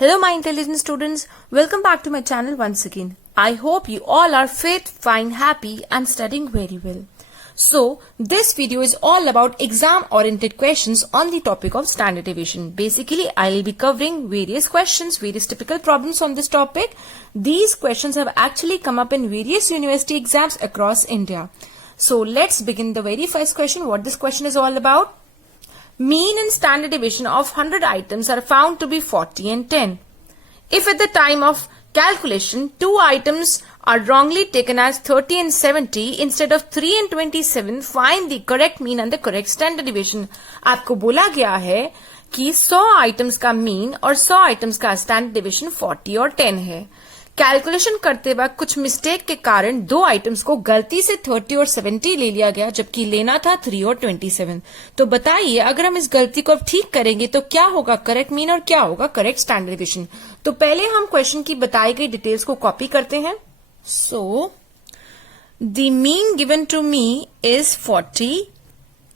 Hello my intelligent students, welcome back to my channel once again. I hope you all are fit, fine, happy and studying very well. So, this video is all about exam oriented questions on the topic of standard deviation. Basically, I will be covering various questions, various typical problems on this topic. These questions have actually come up in various university exams across India. So, let's begin the very first question, what this question is all about. Mean and standard deviation of 100 items are found to be 40 and 10. If at the time of calculation, 2 items are wrongly taken as 30 and 70 instead of 3 and 27, find the correct mean and the correct standard deviation. आपको बोला गया है कि 100 items का mean और 100 items का standard division 40 और 10 है. कैलकुलेशन करते वक्त कुछ मिस्टेक के कारण 2 आइटम्स को गलती से 30 और 70 ले लिया गया, जबकि लेना था 3 और 27. तो बताइए, अगर हम इस गलती को अब ठीक करेंगे तो क्या होगा करेक्ट मीन और क्या होगा करेक्ट स्टैंडर्ड डिविजन. तो पहले हम क्वेश्चन की बताई गई डिटेल्स को कॉपी करते हैं. So the mean given to me is 40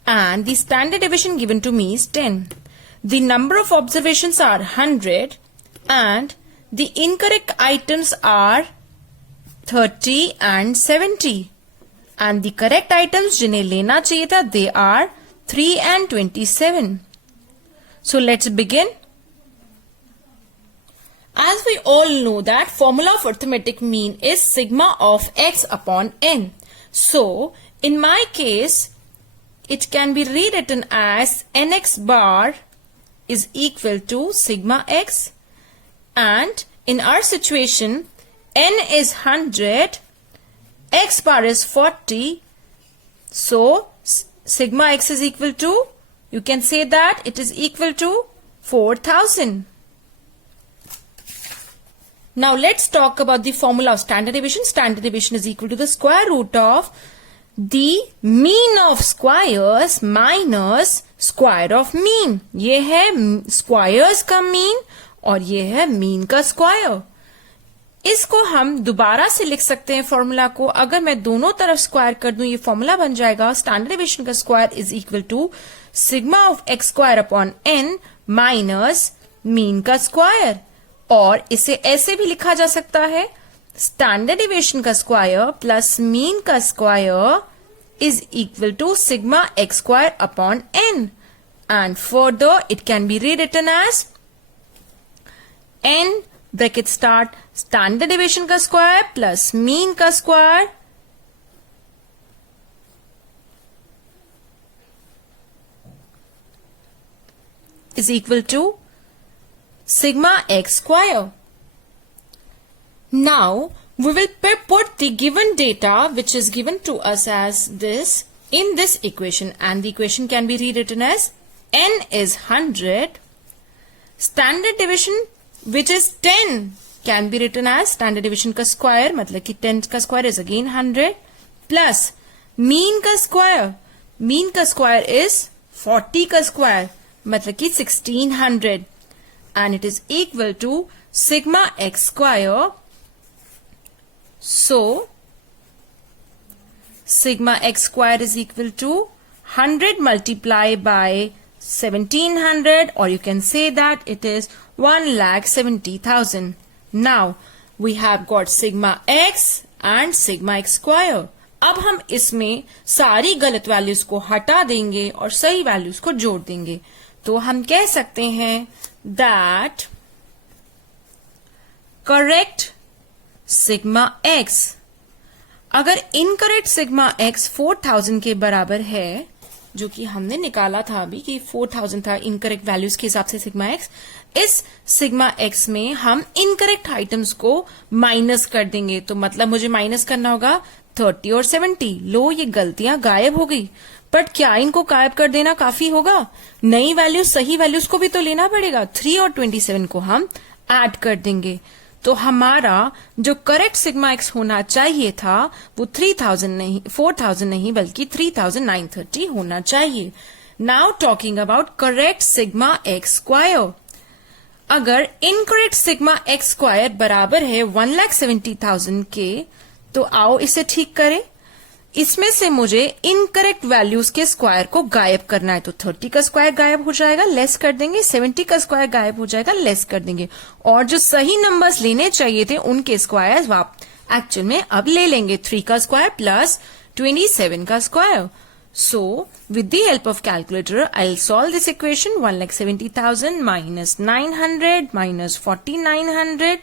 and the standard division given to me is 10. The number of observations are 100 and the incorrect items are 30 and 70 and the correct items जिन्हें लेना चाहिए था they are 3 and 27. So let's begin. As we all know that formula of arithmetic mean is sigma of x upon n. So in my case it can be rewritten as nx bar is equal to sigma x. And in our situation, n is 100, x bar is 40, so sigma x is equal to, you can say that it is equal to 4000. Now let's talk about the formula of standard deviation. Standard deviation is equal to the square root of the mean of squares minus square of mean. ये है squares का mean और ये है mean का square. इसको हम दोबारा से लिख सकते हैं फॉर्मूला को. अगर मैं दोनों तरफ स्क्वायर कर दूं ये फॉर्मूला बन जाएगा स्टैंडर्ड डेविएशन का square is equal to sigma of x square upon n minus mean का स्क्वायर. और इसे ऐसे भी लिखा जा सकता है स्टैंडर्ड डेविएशन का स्क्वायर प्लस मीन का square is equal to sigma x square upon n. And further it can be rewritten as n bracket start standard deviation का स्क्वायर प्लस मीन का square is equal to sigma x square. Now we will put the given data which is given to us as this in this equation, and the equation can be rewritten as n is 100, standard deviation which is 10 can be written as standard deviation का square मतलब कि 10 का square is again 100 plus mean का square is 40 का square मतलब कि 1600 and it is equal to sigma x square. So sigma x square is equal to 100 multiplied by 1700, or you can say that it is 1,70,000. Now we have got sigma x and sigma x square. अब हम इसमें सारी गलत values को हटा देंगे और सही वैल्यूज को जोड़ देंगे. तो हम कह सकते हैं that correct sigma x, अगर इनकरेक्ट सिग्मा x 4000 के बराबर है, जो कि हमने निकाला था अभी कि 4000 था इनकरेक्ट वैल्यूज के हिसाब से सिग्मा एक्स, इस सिग्मा एक्स में हम इनकरेक्ट आइटम्स को माइनस कर देंगे. तो मतलब मुझे माइनस करना होगा 30 और 70. लो ये गलतियां गायब हो गई. बट क्या इनको गायब कर देना काफी होगा? नई वैल्यूज सही वैल्यूज को भी तो लेना पड़ेगा. 3 और 27 को हम ऐड कर देंगे. तो हमारा जो करेक्ट सिग्मा एक्स होना चाहिए था वो 4000 नहीं बल्कि 3930 होना चाहिए. Now talking about correct sigma x square. अगर इनकरेक्ट सिग्मा एक्स स्क्वायर बराबर है 1,70,000 के, तो आओ इसे ठीक करें. इसमें से मुझे इनकरेक्ट वैल्यूज के स्क्वायर को गायब करना है, तो 30 का स्क्वायर गायब हो जाएगा, लेस कर देंगे, 70 का स्क्वायर गायब हो जाएगा, लेस कर देंगे, और जो सही नंबर्स लेने चाहिए थे उनके स्क्वायर्स आप एक्चुअल में अब ले लेंगे, 3 का स्क्वायर प्लस 27 का square. So, with the help of calculator, I'll solve this equation. 1,70,000 minus 900 minus 4,900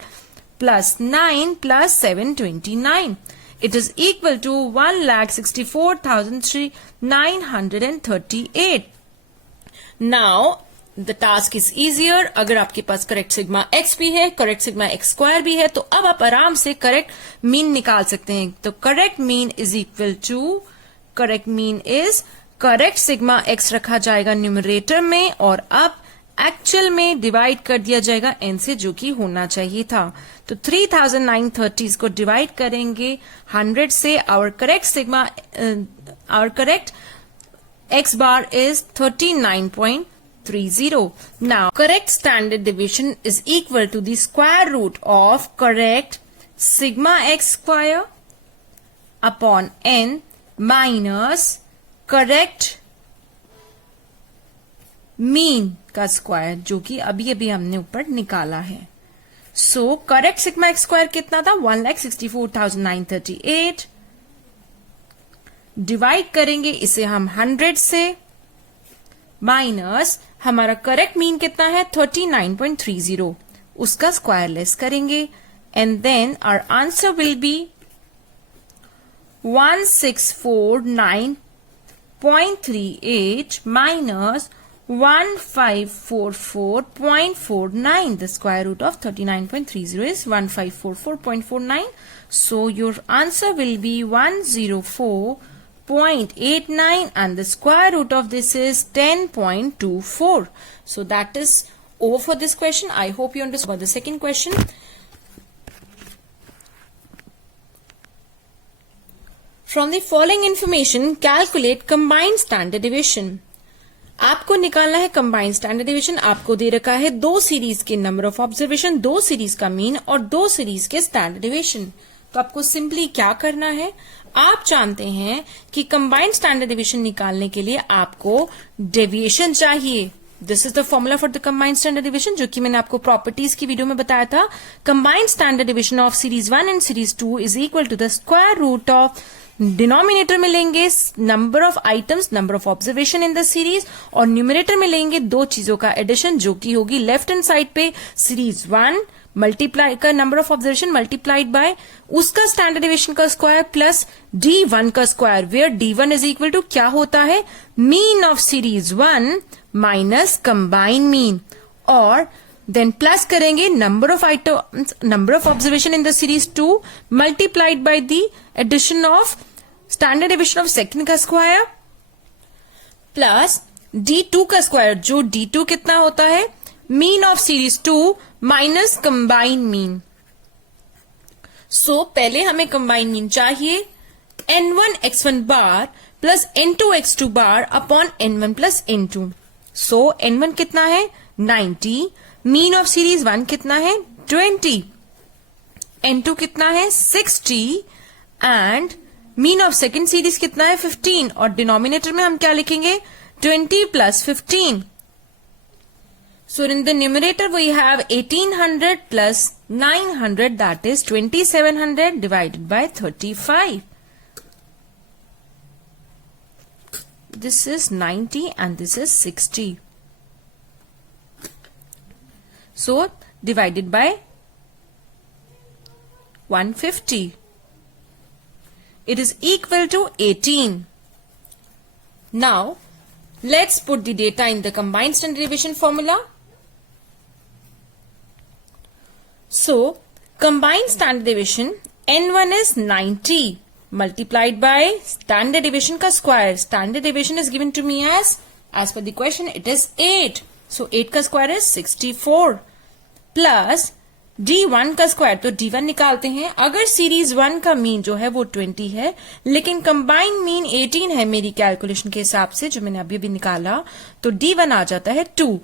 plus 9 plus 729. It is equal to 1,64,938. Now, the task is easier. अगर आपके पास करेक्ट सिग्मा x भी है, करेक्ट सिग्मा x स्क्वायर भी है, तो अब आप आराम से करेक्ट मीन निकाल सकते हैं. तो correct mean is equal to, correct mean is, correct sigma x रखा जाएगा न्यूमरेटर में और अब एक्चुअल में डिवाइड कर दिया जाएगा n से, जो कि होना चाहिए था. तो 3,930 को डिवाइड करेंगे 100 से. Our correct sigma, our correct x bar is 39.30. Now, correct standard deviation is equal to the square root of correct sigma x square upon n minus correct mean का स्क्वायर, जो कि अभी अभी हमने ऊपर निकाला है. So correct sigma x square कितना था? 1,64,938. डिवाइड करेंगे इसे हम 100 से, माइनस हमारा करेक्ट मीन कितना है? 39.30. उसका स्क्वायर लेस करेंगे and then our answer will be 1649.38 minus 1544.49. The square root of 39.30 is 1544.49. So your answer will be 104.89 and the square root of this is 10.24. So that is over for this question. I hope you understood the second question. From the following information, calculate combined standard deviation. आपको निकालना है combined standard division. आपको दे रखा है 2 series के number of observation, 2 series का mean और 2 series के स्टैंडर्ड डिवीजन. तो आपको सिंपली क्या करना है, आप जानते हैं कि कंबाइंड स्टैंडर्ड डिवीजन निकालने के लिए आपको डेविएशन चाहिए. This is the formula for the combined standard division, जो कि मैंने आपको प्रॉपर्टीज की वीडियो में बताया था. Combined standard division of series 1 and series 2 is equal to the square root of, denominator में लेंगे number of items, number of observation in the series, और न्यूमरेटर में लेंगे 2 चीजों का एडिशन, जो कि होगी लेफ्ट हैंड साइड पे सीरीज 1 मल्टीप्लाई का number of observation multiplied by उसका स्टैंडर्ड डिवीजन का स्क्वायर प्लस D1 का square, where D1 is equal to क्या होता है? Mean of series 1 minus combine mean, और देन प्लस करेंगे number of items, number of observation in the series 2 multiplied by the addition of standard division of second का square plus D2 का square, जो D2 कितना होता है? Mean of series 2 minus combine mean. So पहले हमें combine mean चाहिए, N1 x1 bar plus N2 x2 bar upon N1 plus N2. So N1 कितना है? 90. मीन ऑफ सीरीज 1 कितना है? 20. N2 कितना है? 60. And mean of second series कितना है? 15. और डिनोमिनेटर में हम क्या लिखेंगे? 20 plus 15. So in the numerator we have 1800 plus 900, that is 2700 divided by 35. This is 90 and this is 60. So divided by 150. It is equal to 18. Now let's put the data in the combined standard deviation formula. So combined standard deviation N1 is 90 multiplied by standard deviation का square. Standard deviation is given to me as per the question it is 8. So 8 का square is 64 plus D1 का square. तो D1 निकालते हैं. अगर series 1 का mean जो है वो 20 है, लेकिन कंबाइंड मीन 18 है मेरी कैलकुलेशन के हिसाब से, जो मैंने अभी अभी निकाला, तो D1 आ जाता है 2.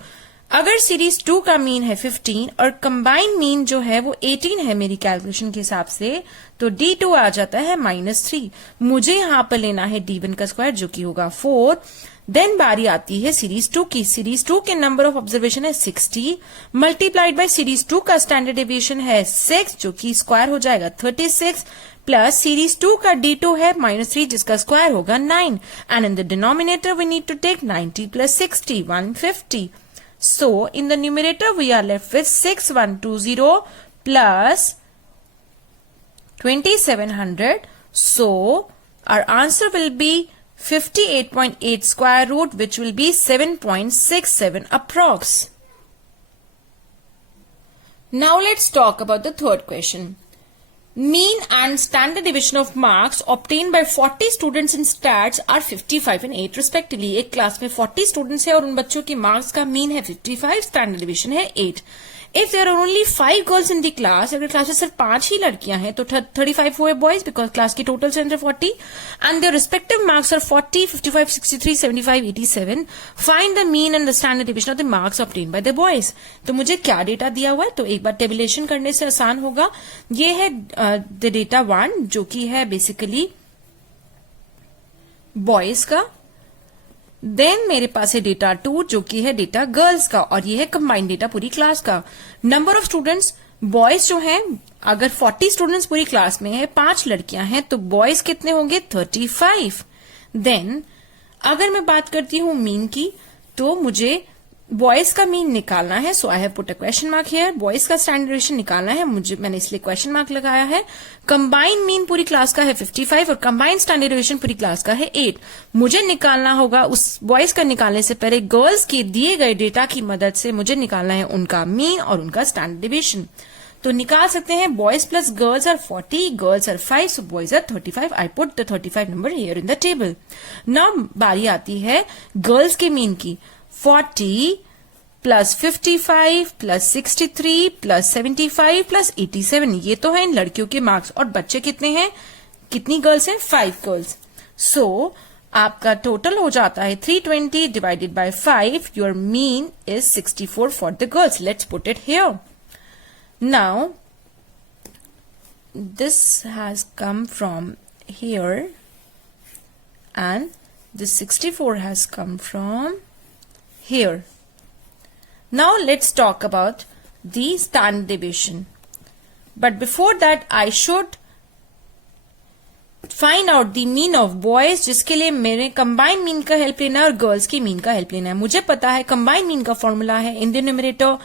अगर सीरीज 2 का मीन है 15 और कंबाइंड मीन जो है वो 18 है मेरी कैलकुलेशन के हिसाब से, तो D2 आ जाता है -3। मुझे यहां पर लेना है D1 का स्क्वायर जो कि होगा 4। देन बारी आती है सीरीज 2 की। सीरीज 2 के नंबर ऑफ ऑब्जर्वेशन है 60 मल्टीप्लाइड बाय सीरीज 2 का स्टैंडर्ड डेविएशन है 6 जो कि स्क्वायर हो जाएगा 36 प्लस सीरीज 2 का D2 है -3 जिसका स्क्वायर होगा 9 and in the denominator we need to take 90 plus 60 150। So, in the numerator, we are left with 6120 plus 2700. So, our answer will be 58.8 square root, which will be 7.67 approx. Now, let's talk about the third question. Mean and standard deviation of marks obtained by 40 students in stats are 55 and 8 respectively. एक class में 40 students है और उन बच्चों की marks का mean है 55, standard division है 8. If there are only 5 girls in the class, अगर क्लास में सिर्फ 5 ही लड़कियां हैं तो 35 हुए बॉयज बिकॉज क्लास की टोटल स्ट्रेंथ है 40 and their respective marks are 40, 55, 63, 75, 87. Find the mean and the standard division of the marks obtained by the boys. तो मुझे क्या डेटा दिया हुआ है, तो एक बार टेबुलेशन करने से आसान होगा. ये है द डेटा 1 जो कि है बेसिकली बॉयज का. देन मेरे पास है डेटा 2 जो कि है डेटा गर्ल्स का और ये है कंबाइंड डेटा पूरी क्लास का. नंबर ऑफ स्टूडेंट्स बॉयज जो हैं, अगर 40 स्टूडेंट्स पूरी क्लास में है, 5 लड़कियां हैं तो बॉयज कितने होंगे 35. देन अगर मैं बात करती हूं मीन की तो मुझे बॉयज का मीन निकालना है. So I have put a question mark here. Boys का स्टैंडर्ड डिविएशन निकालना है मुझे, मैंने इसलिए क्वेश्चन मार्क लगाया है. कंबाइंड मीन पूरी क्लास का है 55 और कंबाइंड स्टैंडर्ड डिविएशन पूरी क्लास का है 8. मुझे निकालना होगा उस बॉयज का निकालने से पहले गर्ल्स के दिए गए डेटा की मदद से मुझे निकालना है उनका मीन और उनका स्टैंडर्ड डिविएशन. तो निकाल सकते हैं boys plus girls are 40, girls are 5, so boys are 35. I put the 35 number here in the table. Now बारी आती है गर्ल्स के मीन की. 40 प्लस 55 प्लस 63 प्लस 75 प्लस 87. ये तो है इन लड़कियों के मार्क्स. और बच्चे कितने हैं, कितनी गर्ल्स हैं, 5 गर्ल्स. सो आपका टोटल हो जाता है 320 divided by 5. Your mean is 64 for the girls. Let's put it here. Now this has come from here and this 64 has come from here. Now let's talk about the standard deviation. But before that I should find out the mean of boys, जिसके लिए मेरे combined mean का help लेना है और girls की mean का help लेना है. मुझे पता है combined mean का फॉर्मूला है in the numerator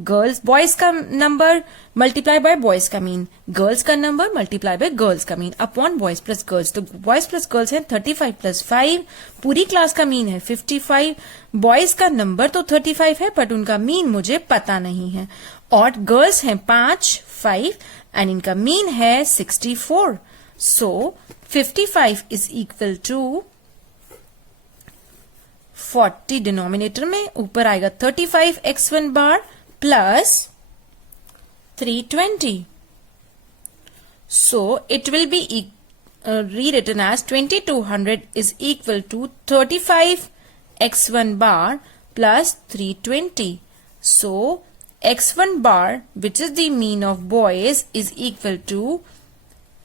girls boys का नंबर मल्टीप्लाई बाय बॉयज का मीन, गर्ल्स का नंबर मल्टीप्लाई बाय गर्ल्स का mean upon boys plus girls. तो बॉयज प्लस गर्ल्स है 35 प्लस 5. पूरी क्लास का मीन है 55. बॉयज का नंबर तो 35 है बट उनका मीन मुझे पता नहीं है. और गर्ल्स हैं 5, 5 एंड इनका मीन है 64. सो 55 इज इक्वल टू 40 डिनोमिनेटर में, ऊपर आएगा 35 x1 bar plus 320. So it will be rewritten as 2200 is equal to 35 x1 bar plus 320. So x1 bar, which is the mean of boys, is equal to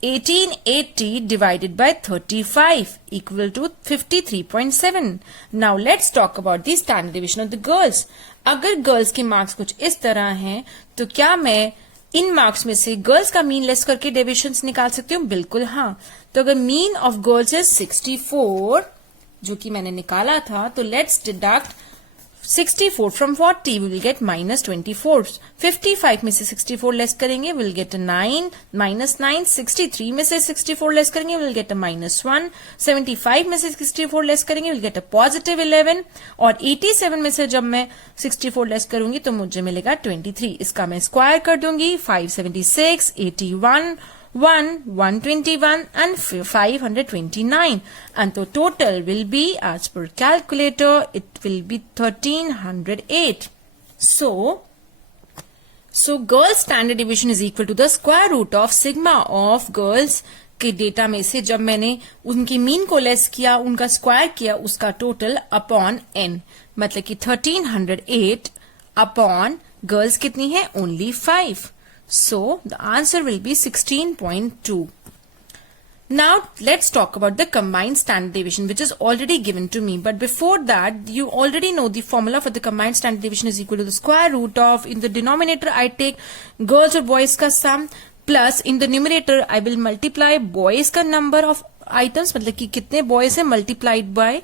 1880 divided by 35 equal to 53.7. Now let's talk about the standard deviation of the girls. अगर girls के marks कुछ इस तरह हैं तो क्या मैं इन marks में से गर्ल्स का मीन लेस करके डेविएशंस निकाल सकती हूँ? बिल्कुल हाँ. तो अगर मीन ऑफ गर्ल्स है 64 जो कि मैंने निकाला था, तो let's deduct 64 from 40, we will get minus 24. 55 में से 64 लेस करेंगे, we will get a 9, minus 9. 63 में से 64 लेस करेंगे, we will get a minus 1. 75 में से 64 लेस करेंगे, we will get a positive 11. और 87 में से जब मैं 64 लेस करूंगी तो मुझे मिलेगा 23. इसका मैं स्क्वायर कर दूंगी. 576, 81, 121 and 529, and the total will be, as per calculator, it will be 1308. So girls standard deviation is equal to the square root of sigma of girls के डेटा में से जब मैंने उनकी मीन को लेस किया, उनका स्क्वायर किया, उसका टोटल अपॉन n, मतलब कि 1308 अपॉन गर्ल्स कितनी है, only 5. So the answer will B 16.2. Now let's talk about the combined standard deviation, which is already given to me. But before that, you already know the formula for the combined standard deviation is equal to the square root of, in the denominator I take girls or boys का sum, plus in the numerator I will multiply boys का number of items, मतलब कि कितने boys है multiplied by,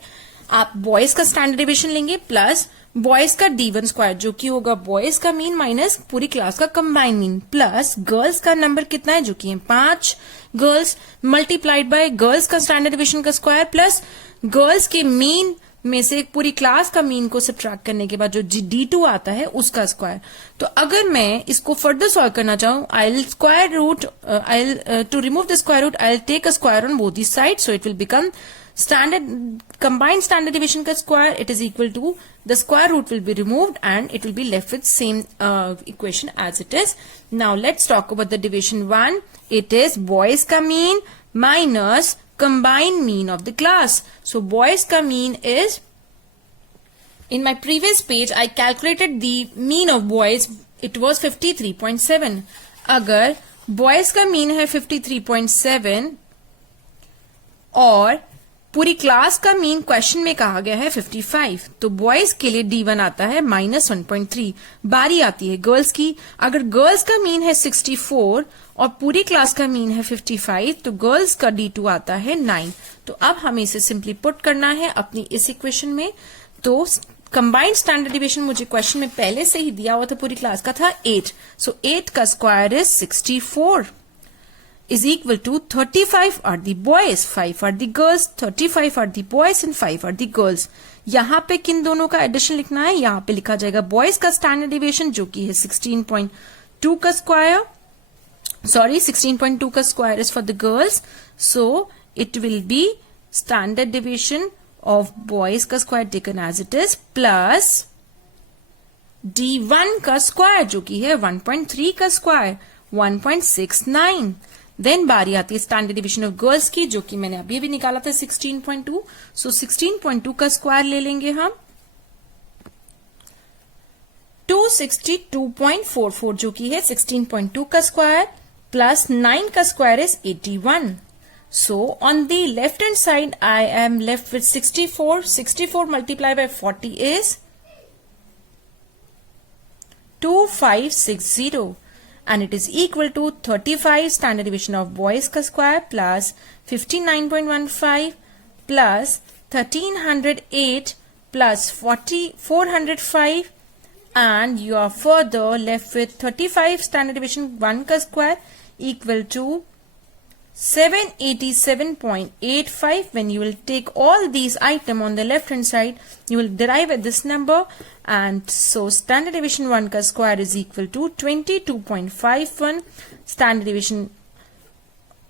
आप boys का standard deviation लेंगे plus boys का D1 स्क्वायर जो कि होगा बॉयज का मीन माइनस पूरी क्लास का कंबाइंड मीन, प्लस गर्ल्स का नंबर कितना है जो कि है 5 गर्ल्स, मल्टीप्लाइड बाय गर्ल्स का स्टैंडर्ड डिवीजन का स्क्वायर प्लस गर्ल्स के मीन में से पूरी क्लास का मीन को सब्ट्रैक्ट करने के बाद जो D2 आता है उसका स्क्वायर. तो अगर मैं इसको फर्दर सॉल्व करना चाहूं, I square root, to remove the square root I take a square on both the side, so it will become standard combined standard deviation का square, it is equal to the square root will be removed and it will be left with same equation as it is. Now let's talk about the division 1. It is boys का mean minus combined mean of the class. So boys का mean is, in my previous page I calculated the mean of boys, it was 53.7. अगर boys का mean है 53.7 और पूरी class का mean question में कहा गया है 55, तो बॉयज के लिए D1 आता है -1.3. बारी आती है गर्ल्स की. अगर गर्ल्स का मीन है 64 और पूरी क्लास का मीन है 55, तो गर्ल्स का D2 आता है 9. तो अब हमें इसे सिंपली पुट करना है अपनी इस इक्वेशन में. तो कंबाइंड स्टैंडर्ड डिवीजन मुझे क्वेश्चन में पहले से ही दिया हुआ था, पूरी क्लास का था 8. सो 8 का square is 64. is equal to 35 are the boys, 5 are the girls, 35 are the boys and 5 are the girls. यहाँ पे किन दोनों का एडिशन लिखना है, यहाँ पे लिखा जाएगा बॉयज का स्टैंडर्ड डिविएशन जो कि है 16.2 का स्क्वायर, सॉरी 16.2 का square is for the girls, so it will be standard deviation of boys का square taken as it is plus D1 का स्क्वायर जो कि है 1.3 का स्क्वायर 1.69. देन बारी आती है स्टैंडर्ड डिवीजन ऑफ गर्ल्स की जो कि मैंने अभी भी निकाला था 16.2. सो 16.2 का स्क्वायर ले लेंगे हम 262.44 जो कि है 16.2 का स्क्वायर प्लस 9 का square is 81. So on the left hand side I am left with 64 multiply by 40 is 2560. And it is equal to 35 standard deviation of boys का square plus 59.15 plus 1308 plus 405 and you are further left with 35 standard deviation 1 का square equal to 787.85. When you will take all these items on the left hand side, you will derive at this number, and so standard deviation 1 ka square is equal to 22.51. Standard deviation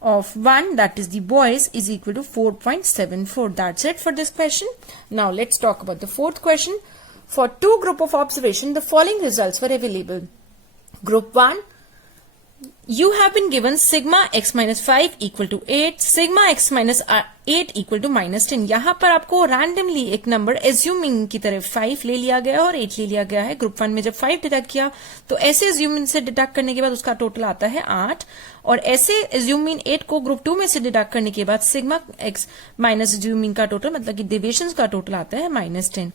of 1, that is the boys, is equal to 4.74. That's it for this question. Now let's talk about the fourth question. For two group of observation, the following results were available. Group 1, you have been given sigma x minus 5 equal to 8, sigma x minus 8 equal to minus 10. यहाँ पर आपको randomly एक number assuming की तरह 5 ले लिया गया और 8 ले लिया गया है. ग्रुप 1 में जब 5 डिडक्ट किया तो ऐसे एज्यूमिंग से डिडक्ट करने के बाद उसका टोटल आता है 8, और ऐसे एज्यूमिंग 8 को ग्रुप 2 में से डिडक्ट करने के बाद सिग्मा x माइनस एज्यूमिंग का टोटल मतलब कि डिविएशन का टोटल आता है -10.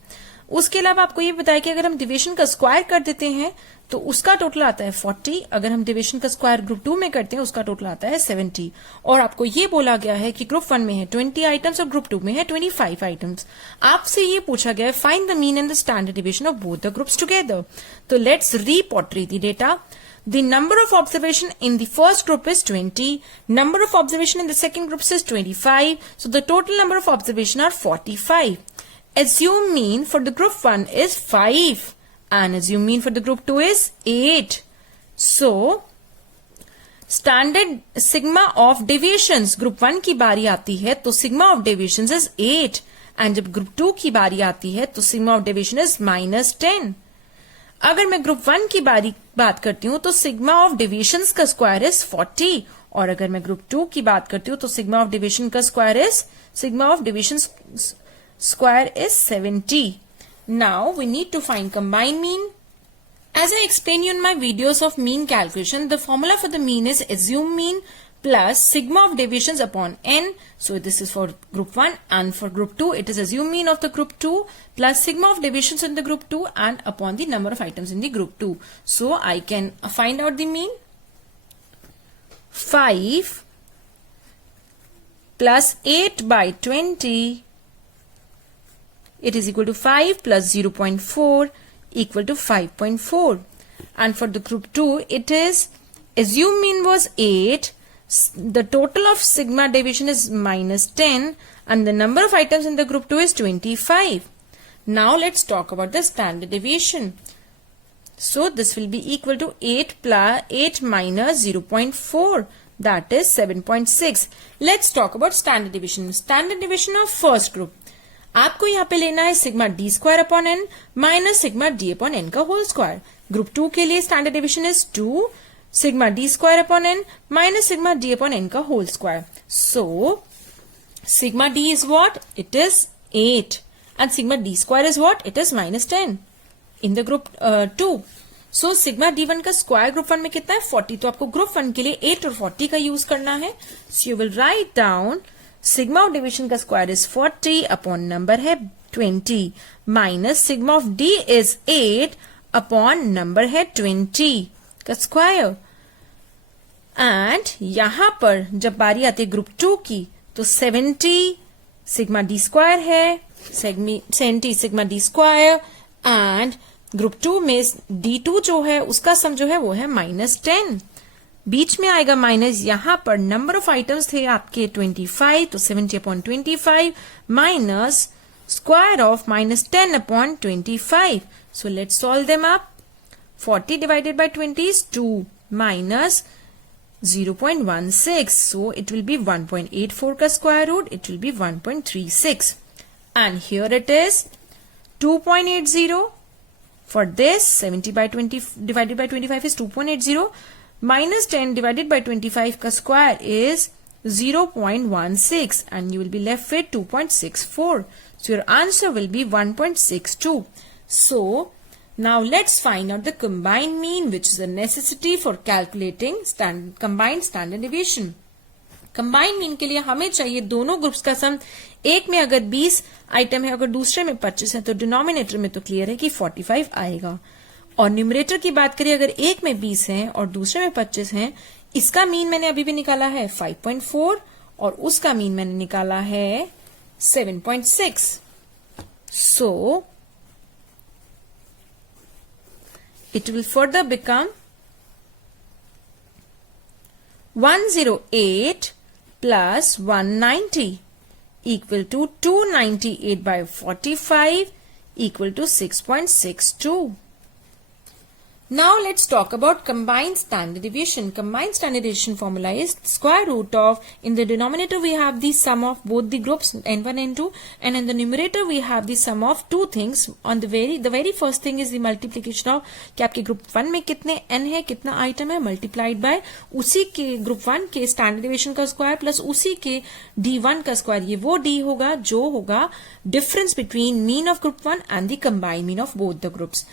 उसके अलावा आपको ये बताया कि अगर हम डिविएशन का स्क्वायर कर देते हैं तो उसका टोटल आता है 40. अगर हम डिविएशन का स्क्वायर ग्रुप 2 में करते हैं उसका टोटल आता है 70. और आपको ये बोला गया है कि ग्रुप 1 में है 20 आइटम्स और ग्रुप 2 में है 25 आइटम्स. आपसे ये पूछा गया है find the mean and the standard deviation of both the groups together. तो let's repertory the data. The number of observation in the first group is 20. Number of observation in the second group is 25. So the total number of observation are 45. Assume mean for the group 1 is 5 and assume mean for the group 2 is 8. So standard sigma of deviations group 1 की बारी आती है तो sigma of deviations is 8 and जब group 2 की बारी आती है तो sigma of deviation is -10. अगर मैं ग्रुप 1 की बात करती हूँ तो सिग्मा ऑफ डिविएशंस का स्क्वायर इज 40, और अगर मैं ग्रुप 2 की बात करती हूँ तो सिग्मा ऑफ डिविएशन का square is square is 70. Now we need to find combined mean. As I explained you in my videos of mean calculation, the formula for the mean is assume mean plus sigma of deviations upon n. So this is for group 1, and for group 2 it is assume mean of the group 2 plus sigma of deviations in the group 2 and upon the number of items in the group 2. So I can find out the mean. 5 plus 8 by 20, it is equal to 5 plus 0.4 equal to 5.4. And for the group 2 it is assume mean was 8, the total of sigma deviation is minus 10, and the number of items in the group 2 is 25. Now let's talk about the standard deviation. So this will be equal to 8 plus 8 minus 0.4, that is 7.6. Let's talk about standard deviation. Standard deviation of first group. आपको यहाँ पे लेना है sigma d square upon n minus sigma d upon n का whole square. Group 2 के लिए standard deviation is 2 sigma d square upon n minus sigma d upon n ka whole square. So sigma d is what? It is 8, and sigma d square is what? It is minus 10 in the group 2. So sigma d1 का square group 1 में कितना है? 40. तो आपको group 1 के लिए 8 और 40 का यूज करना है. So you will write down sigma of division का square is 40 upon number है 20 minus sigma of d is 8 upon number है 20 का स्क्वायर. एंड यहां पर जब बारी आती है ग्रुप 2 की तो 70 सिग्मा डी स्क्वायर है, 70 sigma d square, and group 2 में D2 जो है उसका सम जो है वो है माइनस 10. बीच में आएगा माइनस. यहां पर नंबर ऑफ आइटम्स थे आपके 25, तो 70 upon 25 minus square of minus 10 upon 25. So let's solve them up. 40 divided by 20 is 2 minus 0.16. So it will be 1.84 ka square root. It will be 1.36. And here it is 2.80. For this 70 by 20 divided by 25 is 2.80. Minus 10 divided by 25 ka square is 0.16. And you will be left with 2.64. So your answer will be 1.62. So now let's find out the combined mean, which is a necessity for calculating combined standard deviation. Combined mean के लिए हमें चाहिए दोनों groups का सम. एक में अगर 20 item है, अगर दूसरे में 25 है, तो डिनोमिनेटर में तो क्लियर है कि 45 आएगा. और न्यूमरेटर की बात करिए, अगर एक में 20 है और दूसरे में 25 है, इसका मीन मैंने अभी भी निकाला है 5.4 और उसका मीन मैंने निकाला है 7.6. So it will further become 108 plus 190 equal to 298 by 45 equal to 6.62. Now let's talk about combined standard deviation. Combined standard deviation formula is square root of, in the denominator we have the sum of both the groups n1 n2, and in the numerator we have the sum of two things. On the very first thing is the multiplication of कि आपके group 1 में कितने n है, कितना item है, multiplied by उसी के group 1 के standard deviation का square plus उसी के d1 का square. ये वो d होगा जो होगा difference between mean of group 1 and the combined mean of both the groups.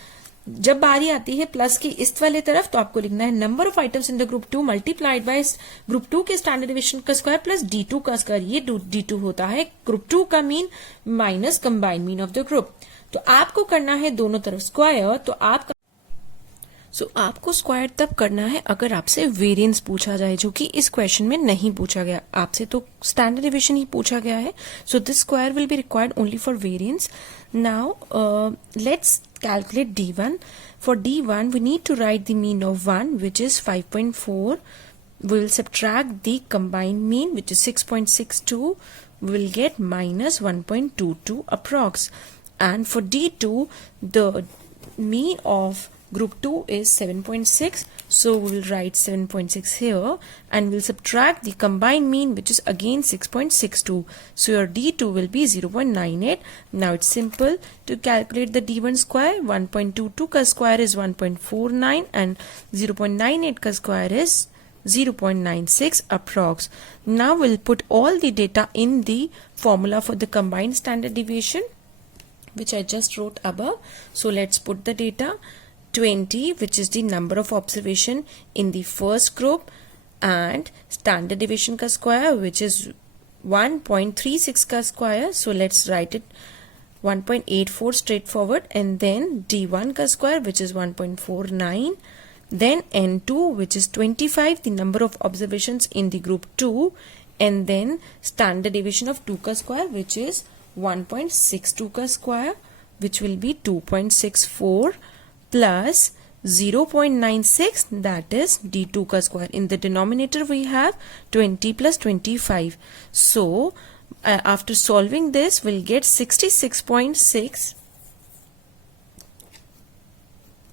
जब बारी आती है प्लस की इस वाले तरफ तो आपको लिखना है number of items in the group 2 multiplied bye group 2 के स्टैंडर्ड डेविएशन का स्क्वायर प्लस D2 का स्क्वायर. ये D2 होता है ग्रुप 2 का mean minus combined mean of the group. तो आपको करना है दोनों तरफ स्क्वायर. तो आपको स्क्वायर तब करना है अगर आपसे वेरिएंस पूछा जाए, जो कि इस क्वेश्चन में नहीं पूछा गया आपसे, तो स्टैंडर्ड डेविएशन ही पूछा गया है. So this square will be required only for variance. Now let's calculate D1. For D1 we need to write the mean of 1, which is 5.4. We will subtract the combined mean, which is 6.62. We will get minus 1.22 approx. And for D2 the mean of group 2 is 7.6, so we will write 7.6 here and we'll subtract the combined mean, which is again 6.62. So your D2 will be 0.98. Now it's simple to calculate the D1 square. 1.22 ka square is 1.49 and 0.98 ka square is 0.96 approx. Now we'll put all the data in the formula for the combined standard deviation, which I just wrote above. So let's put the data. 20, which is the number of observation in the first group, and standard deviation का square, which is 1.36 का square. So let's write it 1.84 straightforward, and then D1 का square, which is 1.49. Then N2, which is 25, the number of observations in the group 2, and then standard deviation of 2 ka square, which is 1.62 ka square, which will be 2.64 plus 0.96, that is D2 ka square. In the denominator we have 20 plus 25. So after solving this, we'll get 66.6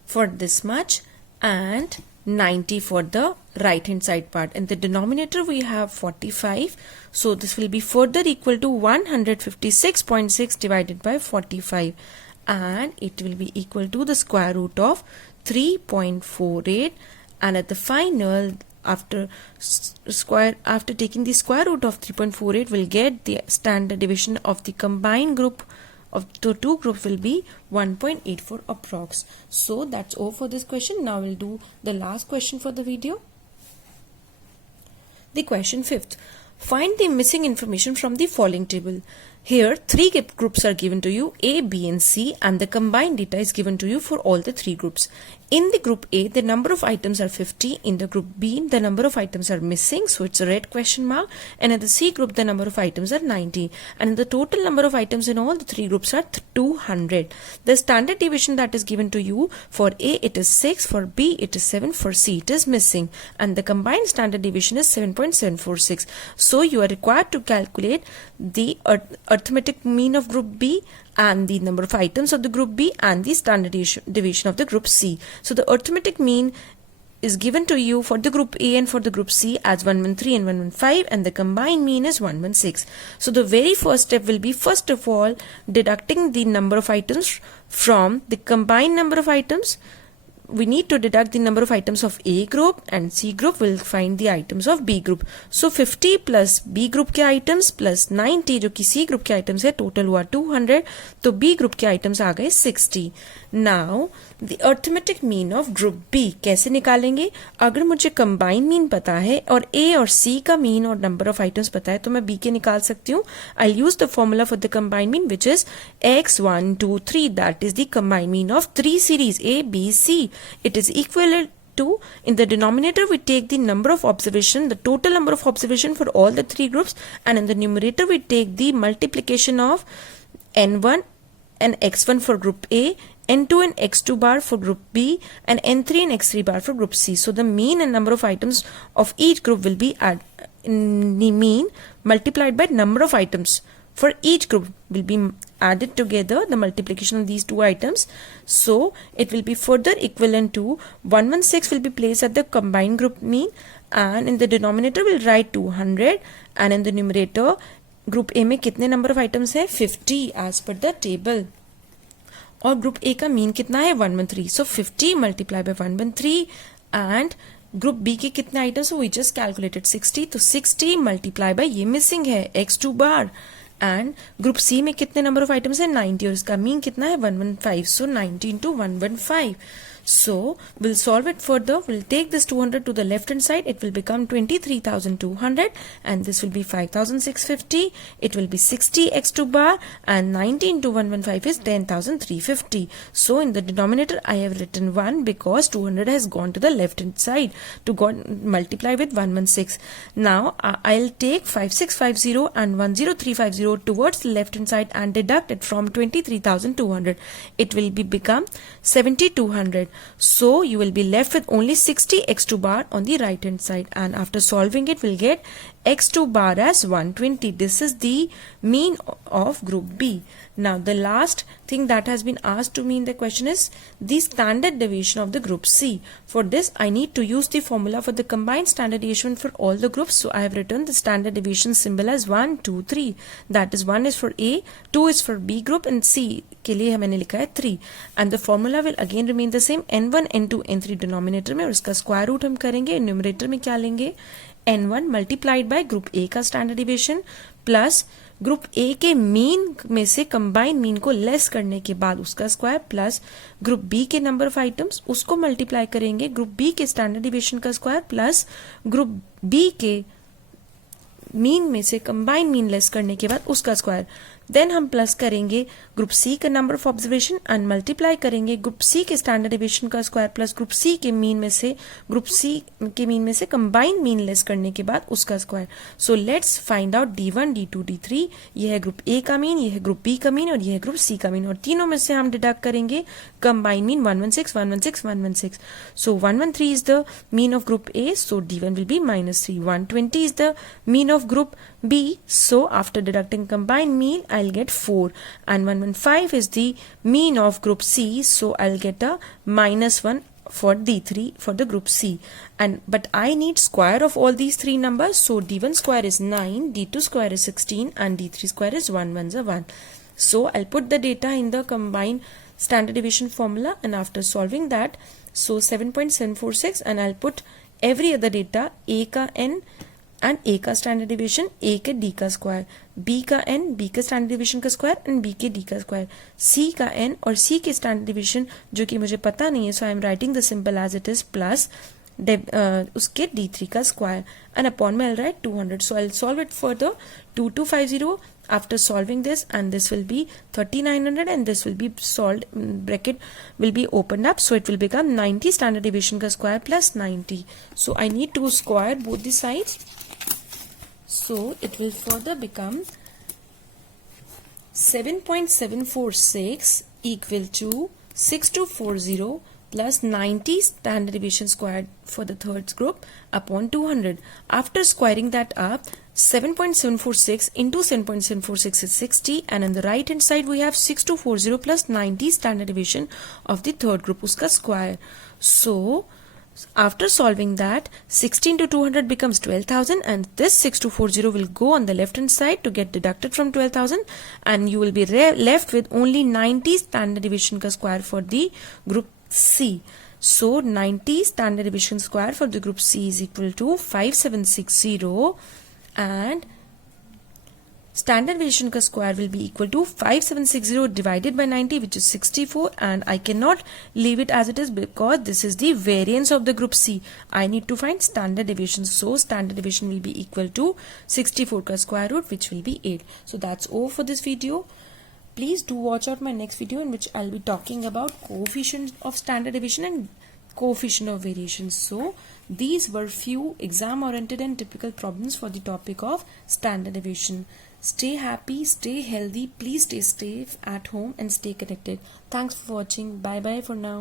for this much and 90 for the right hand side part. In the denominator we have 45, so this will be further equal to 156.6 divided by 45, and it will be equal to the square root of 3.48, and at the final, after taking the square root of 3.48, we'll get the standard deviation of the combined group of the two groups will be 1.84 approx. So that's all for this question. Now we'll do the last question for the video. The question 5th. Find the missing information from the following table. Here, 3 groups are given to you, A, B and C, and the combined data is given to you for all the 3 groups. In the group A, the number of items are 50. In the group B, the number of items are missing, so it's a red question mark. And in the C group, the number of items are 90. And the total number of items in all the 3 groups are 200. The standard deviation that is given to you, for A it is 6, for B it is 7, for C it is missing. And the combined standard deviation is 7.746. So you are required to calculate the arithmetic mean of group B and the number of items of the group B and the standard deviation of the group C. So the arithmetic mean is given to you for the group A and for the group C as 113 and 115, and the combined mean is 116. So the very first step will be, first of all, deducting the number of items from the combined number of items. We need to deduct the number of items of A group, and C group will find the items of B group. So 50 plus B group के items plus 90 जो कि C group के items है, total हुआ 200, तो B group के items आ गए 60. Now the arithmetic mean of group B कैसे निकालेंगे? अगर मुझे combined mean पता है और A और C का mean और number of items पता है, तो मैं B के निकाल सकती हूँ. I'll use the formula for the combined mean, which is x1 2 3, that is the combined mean of 3 series A, B, C. It is equivalent to, in the denominator we take the number of observation, the total number of observation for all the 3 groups, and in the numerator we take the multiplication of n1 and x1 for group A, n2 and x2 bar for group B, and n3 and x3 bar for group C. So the mean and number of items of each group will be mean multiplied by number of items for each group will be added together, the multiplication of these 2 items. So it will be further equivalent to 116 will be placed at the combined group mean, and in the denominator we'll write 200, and in the numerator group A में कितने number of items है? 50 as per the table. और group A का mean कितना है? 113. So 50 multiplied by 113, and group B के कितने items? We just calculated 60, तो 60 मल्टीप्लाई बाय ये मिसिंग है x2 bar, and group C में कितने नंबर ऑफ आइटम्स है? 90, और इसका मीन कितना है? 115. सो 90 into 115. So we'll solve it further. We'll take this 200 to the left hand side. It will become 23,200, and this will be 5,650. It will be 60 x2 bar, and 90 into 115 is 10,350. So in the denominator I have written 1 because 200 has gone to the left hand side to multiply with 116. Now I'll take 5650 and 10350 towards the left hand side and deduct it from 23,200. It will become 7,200. So you will be left with only 60 x2 bar on the right hand side, and after solving it we'll get x2 bar as 120. This is the mean of group B. Now the last thing that has been asked to me in the question is the standard deviation of the group C. For this I need to use the formula for the combined standard deviation for all the groups. So I have written the standard deviation symbol as 1 2 3. That is 1 is for A, 2 is for B group, and C के लिए मैंने लिखा है 3. And the formula will again remain the same. n1 n2 n3 denominator में, और इसका square root हम करेंगे. न्यूमरेटर में क्या लेंगे? n1 multiplied by group A का standard deviation plus group A के मीन में से कंबाइंड मीन को लेस करने के बाद उसका स्क्वायर प्लस ग्रुप बी के नंबर ऑफ आइटम्स उसको मल्टीप्लाई करेंगे ग्रुप बी के स्टैंडर्ड डिविएशन का स्क्वायर प्लस ग्रुप बी के मीन में से कंबाइंड मीन लेस करने के बाद उसका स्क्वायर. देन हम प्लस करेंगे ग्रुप सी का number of observation and multiply करेंगे ग्रुप सी के स्टैंडर्ड डिविएशन का स्क्वायर प्लस ग्रुप सी के मीन में से कंबाइंड मीन लेस करने के बाद उसका square. So let's find out D1, D2, D3. यह है ग्रुप ए का मीन, यह है ग्रुप बी का मीन और यह है ग्रुप सी का मीन. और तीनों में से हम डिडक्ट करेंगे combined mean 116, 116, 116. So 113 is the mean of group A, so D1 will be -3. 120 is the mean of group B, so after deducting combined mean I'll get 4. And 115 is the mean of group C, so I'll get a -1 for D3 for the group C. But I need square of all these three numbers, so D1 square is 9, D2 square is 16 and D3 square is 1, 1s are 1. So I'll put the data in the combined standard deviation formula, and after solving that, so 7.746, and I'll put every other data, A का N and A का standard deviation, A के D का square, B का N, B के standard deviation का square and B के D का square, C का N और C के स्टैंडर्ड डिविएशन जो कि मुझे पता नहीं है, so I am writing the simple as it is plus उसके D3 का स्क्वायर एंड अपॉन में I'll write 200. So I'll solve it for the 2250 after solving this, and this will be 3900 and this will be solved, bracket will be opened up, so it will become 90 standard deviation ka square plus 90. So I need to square both the sides, so it will further become 7.746 equal to 6240 plus 90 standard deviation squared for the third group upon 200. After squaring that up, 7.746 into 7.746 is 60, and on the right hand side we have 6240 plus 90 standard deviation of the third group, uska square. So after solving that, 16 to 200 becomes 12,000, and this 6240 will go on the left hand side to get deducted from 12,000, and you will be left with only 90 standard deviation ka square for the group C. So 90 standard deviation square for the group C is equal to 5760, and standard deviation ka square will be equal to 5760 divided by 90, which is 64, and I cannot leave it as it is because this is the variance of the group C. I need to find standard deviation, so standard deviation will be equal to 64 ka square root, which will be 8. So that's all for this video. Please do watch out my next video, in which I'll be talking about coefficient of standard deviation and coefficient of variation. So these were few exam oriented and typical problems for the topic of standard deviation. Stay happy, stay healthy, please stay safe at home and stay connected. Thanks for watching. Bye bye for now.